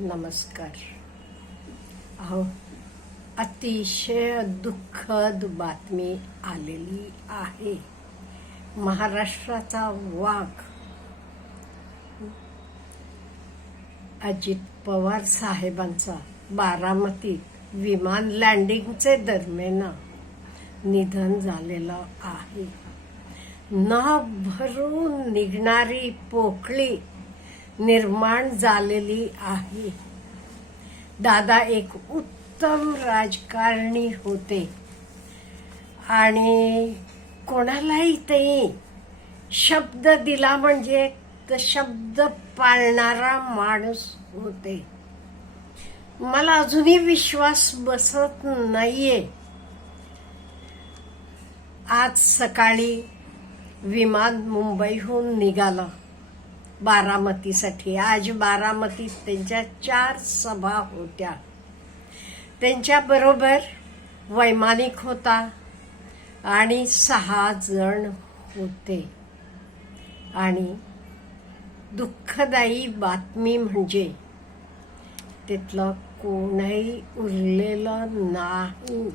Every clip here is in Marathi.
नमस्कार. अहो, अतिशय दुःखद बातमी आलेली आहे. महाराष्ट्राचा वाघ अजित पवार साहेबांचा बारामतीत विमान लँडिंगचे दरम्यान निधन झालेलं आहे. न भरून निघणारी पोकळी निर्माण झालेली आहे. दादा एक उत्तम राजकारणी होते आणि कोणालाही ते शब्द दिला म्हणजे शब्द पाळणारा माणूस होते. मला अजूनही विश्वास बसत नाहीये. आज सकाळी विमान मुंबईहून निघालं बारामतीसाठी. आज बारामतीत त्यांच्या 4 सभा होत्या. त्यांच्या बरोबर वैमानिक होता आणि 6 जण होते. आणि दुःखदायी बातमी म्हणजे तिथलं कोणीही उरलेलं नाही.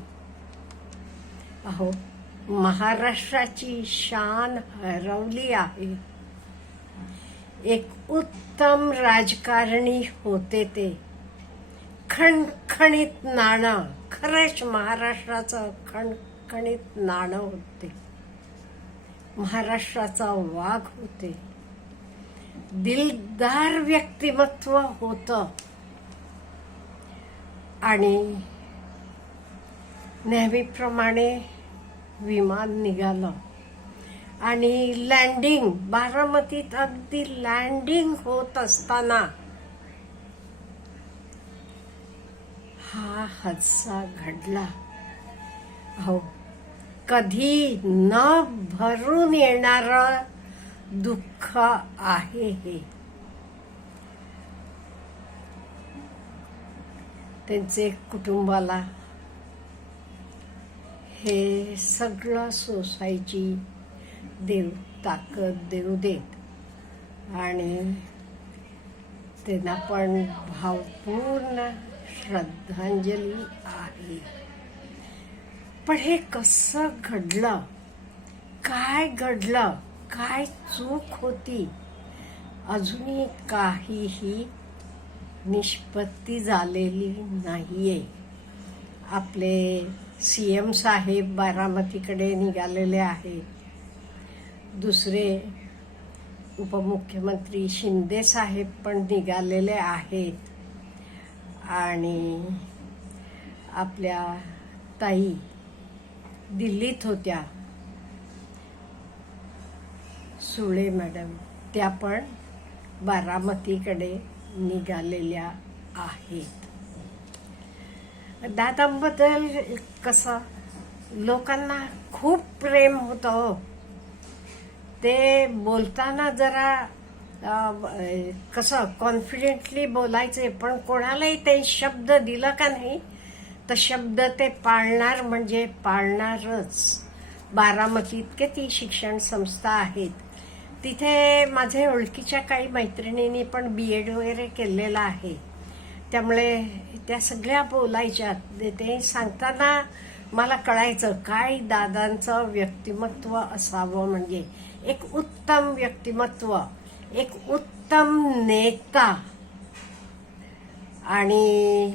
अहो, महाराष्ट्राची शान हरवली आहे. एक उत्तम राजकारणी होते ते. खणखणीत नाणं, खरंच महाराष्ट्राचं खणखणीत नाणं होते. महाराष्ट्राचा वाघ होते. दिलदार व्यक्तिमत्व होतं आणि नेहमीप्रमाणे विमान निघालं आणि लँडिंग बारामतीत अगदी लँडिंग होत असताना हा हादसा घडला. हो, कधी न भरून येणारं दुःख आहे हे. त्यांचे कुटुंबाला हे सगळं सोसायची देव ताकद देऊ देत आणि त्यांना पण भावपूर्ण श्रद्धांजली आहे. पण हे कसं घडलं, काय घडलं, काय चूक होती, अजूनही काहीही निष्पत्ती झालेली नाहीये. आपले CM साहेब बारामतीकडे निघालेले आहेत. दुसरे उपमुख्यमंत्री शिंदे साहेब पण निघालेले आहेत. आणि आपल्या ताई दिल्लीत होत्या, सुळे मॅडम, त्या पण बारामतीकडे निघालेल्या आहेत. दादांबद्दल कसं लोकांना खूप प्रेम होतं. ते बोलताना जरा कसं कॉन्फिडेंटली बोलायचे, पण कोणालाही ते शब्द दिलं का नाही तर शब्द ते पाळणार म्हणजे पाळणारच. बारामतीत किती शिक्षण संस्था आहेत. तिथे माझे ओळखीच्या काही मैत्रिणींनी पण BEd वगैरे केलेलं आहे. त्यामुळे त्या सगळ्या बोलायच्या. ते सांगताना मला कळायचं काय दादांचं व्यक्तिमत्व असावं. म्हणजे एक उत्तम व्यक्तिमत्व, एक उत्तम नेता आणि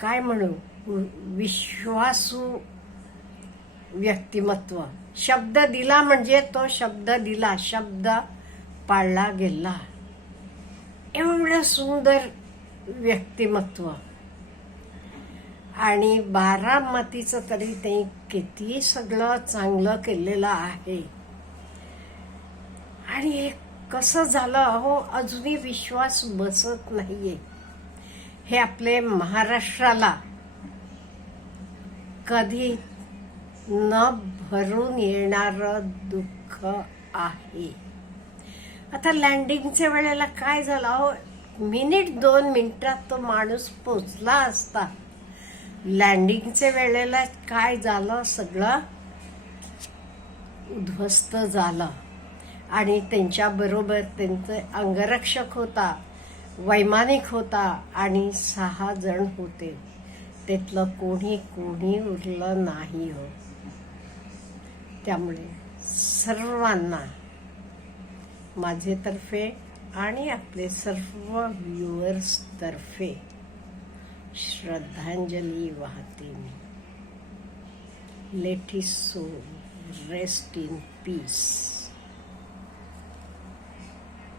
काय म्हणू, विश्वासू व्यक्तिमत्व. शब्द दिला म्हणजे तो शब्द दिला, शब्द पाळला गेला. एवढं सुंदर व्यक्तिमत्व. आणि बारामतीचं तरी ते किती सगळं चांगलं केलेलं आहे. आणि हे कसं झालं, अहो अजूनही विश्वास बसत नाहीये. हे आपले महाराष्ट्राला कधी न भरून येणारं दुःख आहे. आता लँडिंगच्या वेळेला काय झालं, अहो 1-2 मिनिटात तो माणूस पोचला असता. लँडिंगच्या वेळेला काय झालं, सगळं उद्ध्वस्त झालं. आणि त्यांच्याबरोबर त्यांचे अंगरक्षक होता वैमानिक होता आणि 6 जण होते, त्यातलं कोणी उरलं नाही हो. त्यामुळे सर्वांना माझे तर्फे आणि आपले सर्व व्ह्युअर्स तर्फे श्रद्धांजली वाहते मी. Let his soul rest in piece.